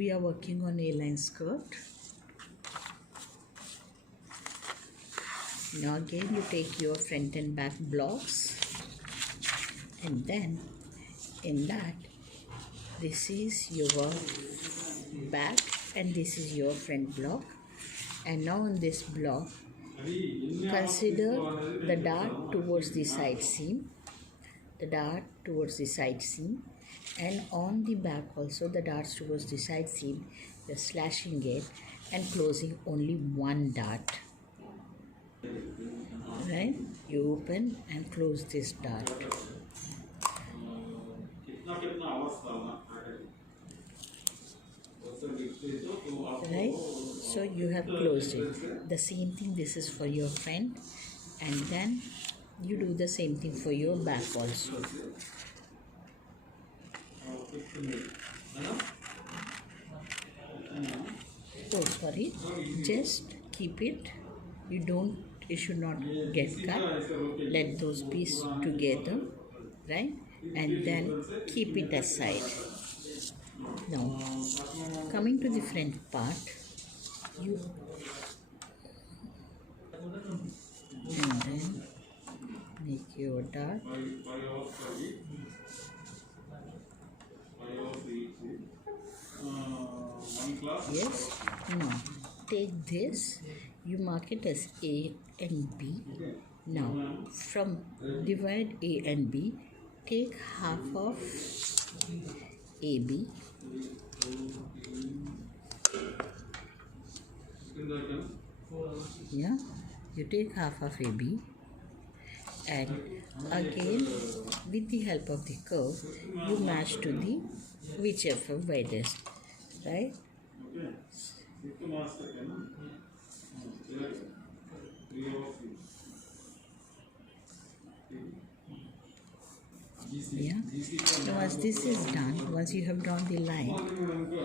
we are working on A-line skirt. Now again you take your front and back blocks, and then in that this is your back and this is your front block. And now on this block, consider the dart towards the side seam, and on the back also the darts towards the side seam. You're slashing it and closing only one dart. Right? You open and close this dart. Right? So you have closed it. The same thing, this is for your front, and then you do the same thing for your back also. Oh, sorry. Just keep it. You should not get cut. Let those pieces together, right? And then keep it aside. Now, coming to the front part, and then make your dart. Yes. Now take this. You mark it as A and B. Now from divide A and B, take half of AB. Yeah, you take half of AB, and again with the help of the curve you match to the whichever widest, right? Yeah. So once this is done, once you have drawn the line,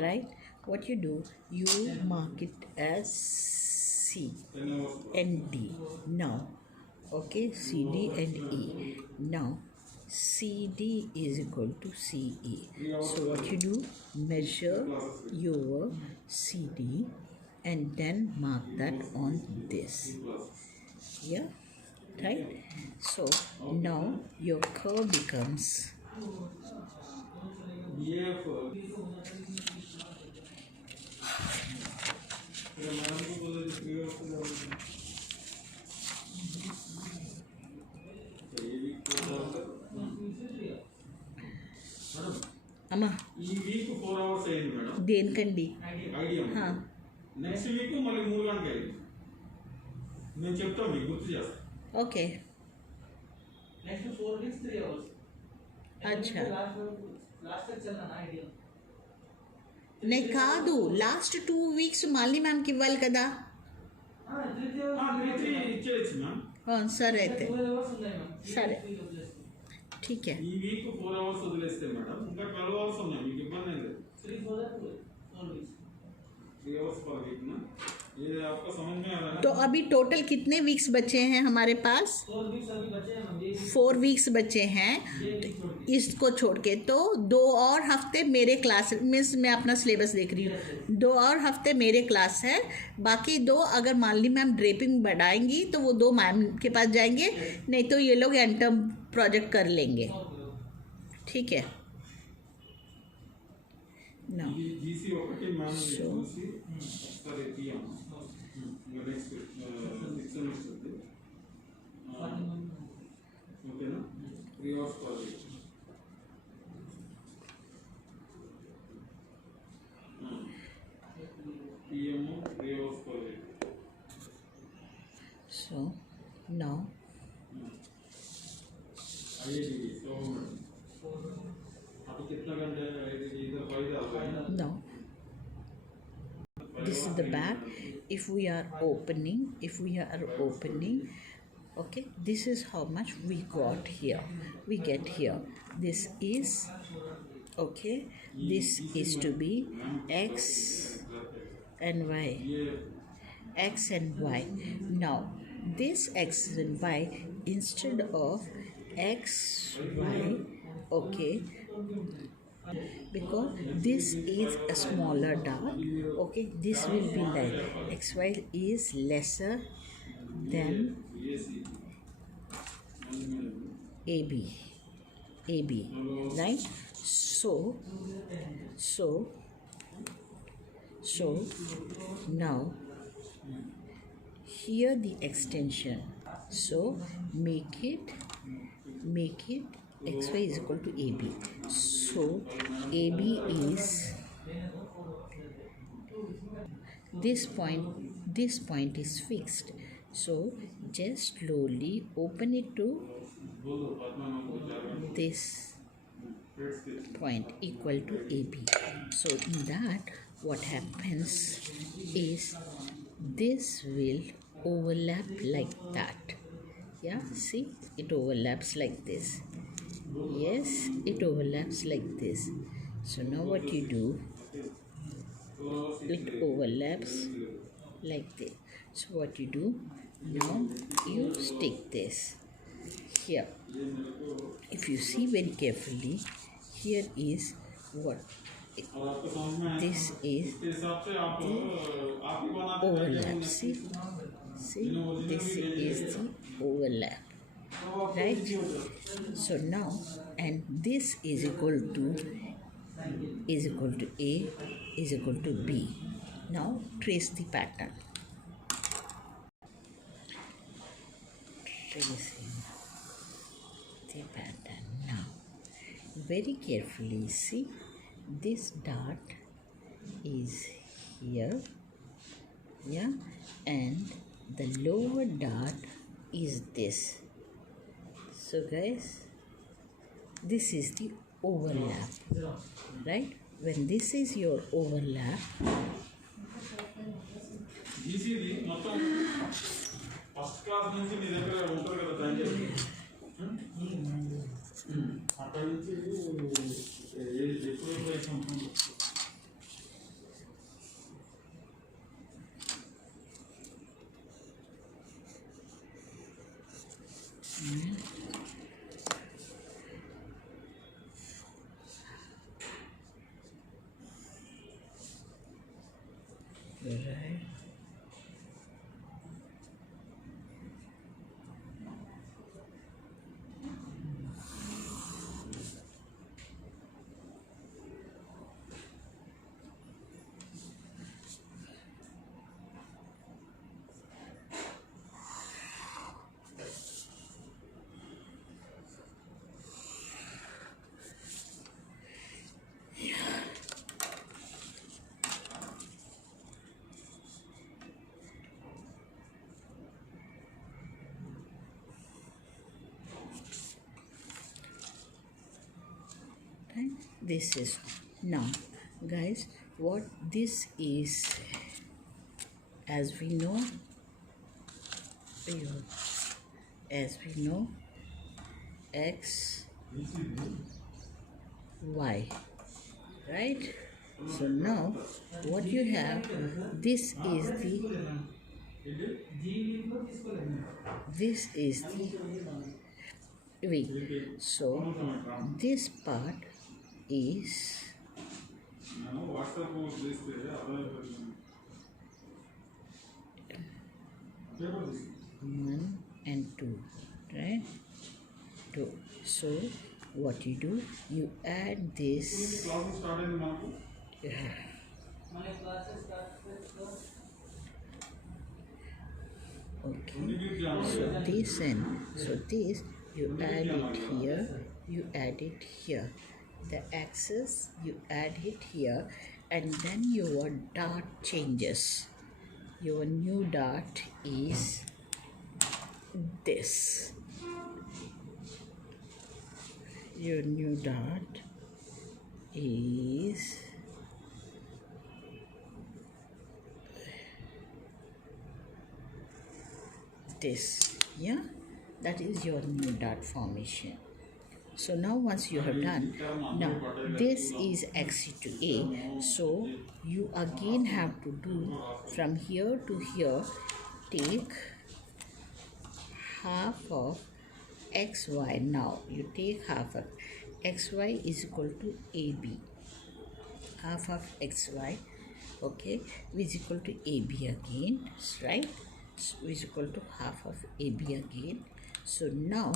right, what you do, you mark it as C and D. Now, okay, CD and E. Now CD is equal to CE. So what you do, measure your CD and then mark that on this. Yeah, right? So now your curve becomes అమ్మా ఈ week 4 hours అయింది madam. దేనికండి? Idea. Next week మళ్ళీ 3 గంటలకు అయింది. నేను చెప్తాను, మీకు గుర్తు చేస్తాను. ఓకే. Next 4 weeks 3 hours. అచ్చా. లాస్ట్ తక్ చలనా ఐడియా. నే కాదు, లాస్ట్ 2 వీక్స్ మాలిని మ్యామ్కి ఇవ్వాలి కదా. 3 ఇచ్చేయచ్చు మ్యామ్. సరే అయితే. 2 అవర్స్ ఉన్నాయి మ్యామ్. సరే, ठीक है. ఈ వీక్ 4 అవర్స్ వదిలేస్తే మేడం ఇంకా 12 అవర్స్ ఉన్నాయి, మీకు ఇబ్బంది ఏం లేదు. 3 వీక్స్ 3 अवर्स पर वीक ना, ये आपका समझ में आ रहा है? तो अभी टोटल कितने वीक्स बचे हैं हमारे पास? 4 वीक्स अभी बचे हैं। 4 वीक्स बचे हैं इसको छोड़ के। तो 2 और हफ्ते मेरे क्लास मीन्स मैं अपना सिलेबस देख रही हूँ, 2 और हफ्ते मेरे क्लास है। बाकी 2 अगर मालिनी मैम ड्रेपिंग बढ़ाएंगी तो वो 2 मैम के पास जाएंगे, नहीं तो ये लोग एंड टर्म प्रोजेक्ट कर लेंगे। ठीक है ना? जीसी ఒకటి మ్యామ్ చూసి సరే తీయము. నెక్స్ట్ 6 మినిట్స్ ఉంది. ఓకేనా? 3 hours per week. PM 3 hours per week. So now IIT so అప్పుడు कितना घंटे इधर 5 no, this is the back. If we are opening, okay, this is how much we got here. We get here, this is okay, this is to be x and y, x and y. Now this x and y, instead of x y, okay, because this is a smaller dot. Okay, this will be like xy is lesser than AB, right? So now here the extension. So make it xy is equal to AB. So AB is this point is fixed. So just slowly open it to this point equal to AB. So in that what happens is this will overlap like that. Yeah, see, it overlaps like this. Yes, it overlaps like this. So now what you do, it overlaps like this. So what you do, now you stick this here. If you see very carefully, here is what this is the overlap. See, this is the overlap, right? So now, and this is equal to A is equal to B. Now trace the pattern. Tracing the pattern. Now very carefully see, this dot is here, yeah, and the lower dot is this. So guys, this is the overlap, right? When this is your overlap, first class నుంచి నీ దగ్గర ఉంటారు కదా time అక్కడి నుంచి ఎప్పుడు ఉంటుంది right? This is now, guys, what this is, as we know, x, y, right? So now what you have, this is the v. So this part is 1 and 2, right? 2. So what you do, you add this. Okay, so this and so this, you add it here, you add it here. The axis, you add it here, and then your dot changes. Your new dot is this. Your new dot is this, yeah, that is your new dot formation. So now once you have done, now this is x to a, so you again have to do from here to here, take half of xy. Now you take half of xy is equal to AB. Half of xy, okay, is equal to AB again, right? So is equal to half of AB again. So now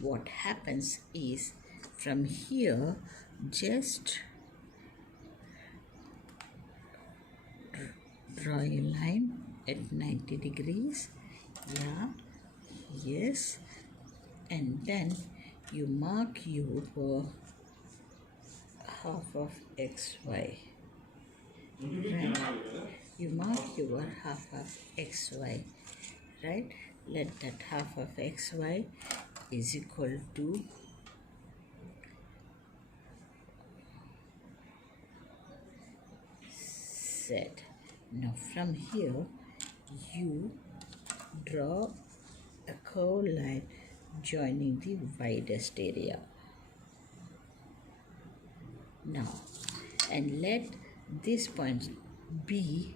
what happens is, from here just draw a line at 90 degrees. Yeah, yes, and then you mark your half of xy, right? You mark your half of xy, right? Let that half of xy is equal to z. Now from here you draw a curved line joining the widest area. Now, and let this point be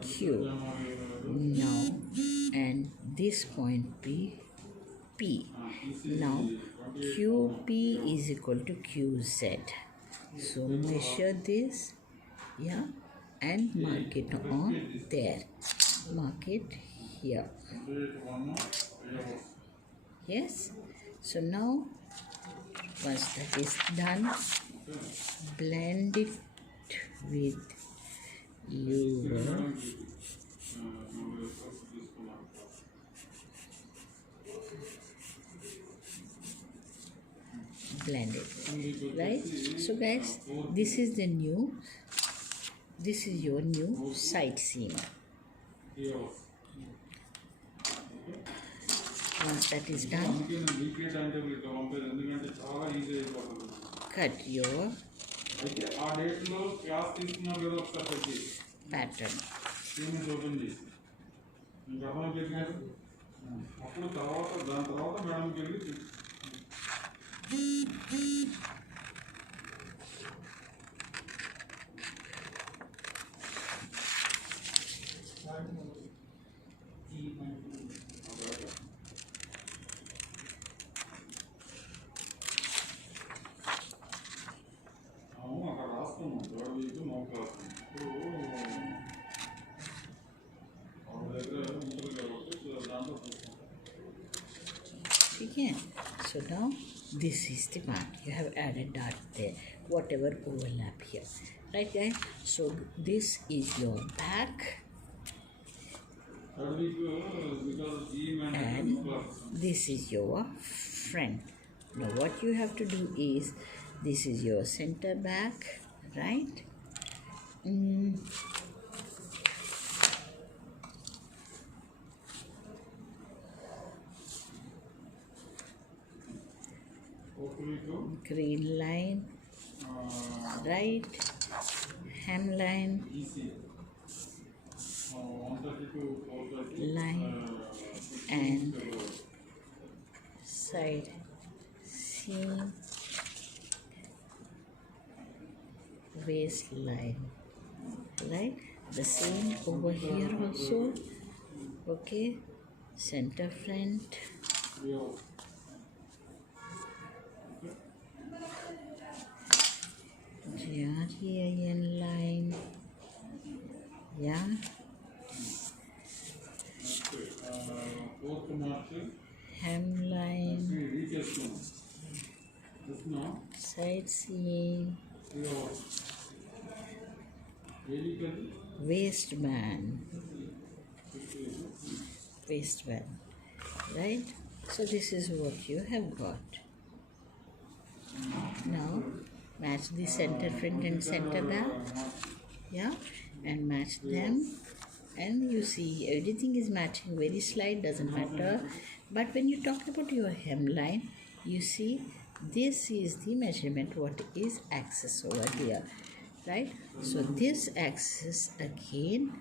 Q. Now, and this point be P. Now, QP is equal to QZ. So measure this, yeah, and mark it on there. Mark it here. Yes. So now, once that is done, blend it with your blend it, right? So guys, this is your new side seam. Once that is done, cut your pattern. Okay, so now this is the mark. You have added dot there, whatever overlap here, right guys? So this is your back and this is your front. Now what you have to do is, this is your center back, right? Green line, right, hemline, line, and side seam, waistline, right? The same over here also, okay, center front, GREIN line, yeah, hemline, side seam, waistband, right? So this is what you have got. Now match the center front and center back, yeah, and match them, and you see everything is matching. Very slight, doesn't matter. But when you talk about your hemline, you see this is the measurement what is axis over here, right? So this axis again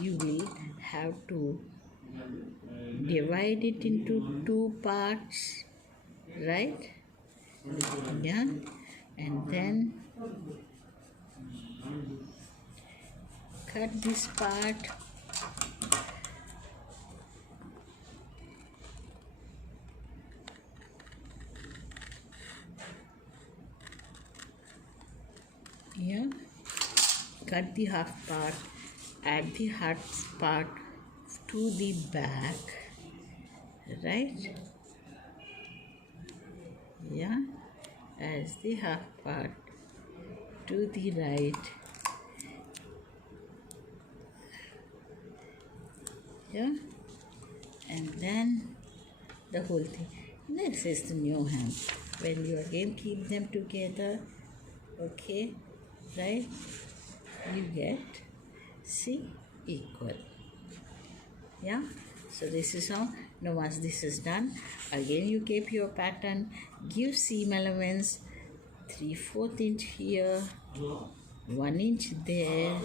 you will have to divide it into two parts, right? Yeah, and then cut this part, cut the half part, add the half part to the back, right? Yeah, as the half part to the right. Yeah, and then the whole thing. This is the new hem. When you again keep them together, okay, right? You get, see, equal. Yeah, so this is how. Now once this is done, again you keep your pattern, give seam elements 3/4 inch here, 1 inch there,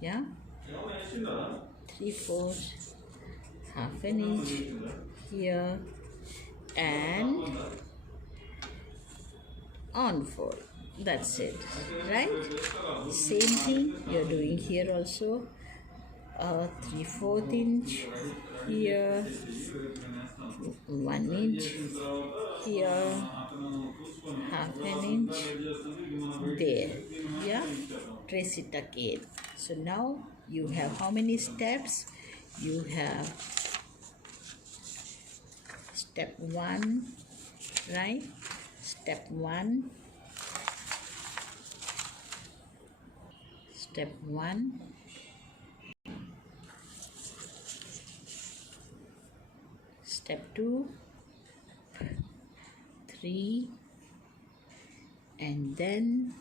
yeah, 3/4, half an inch here, and on fold. That's it, right? Same thing you're doing here also. 3/4 inch here, 1 inch here, half an inch there. Yeah, trace it again. So now you have how many steps? You have step 1, right? Step 1, step 1, step 2, 3, and then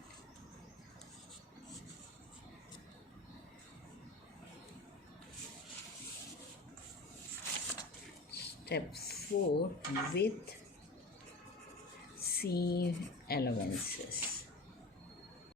step 4 with seam allowances.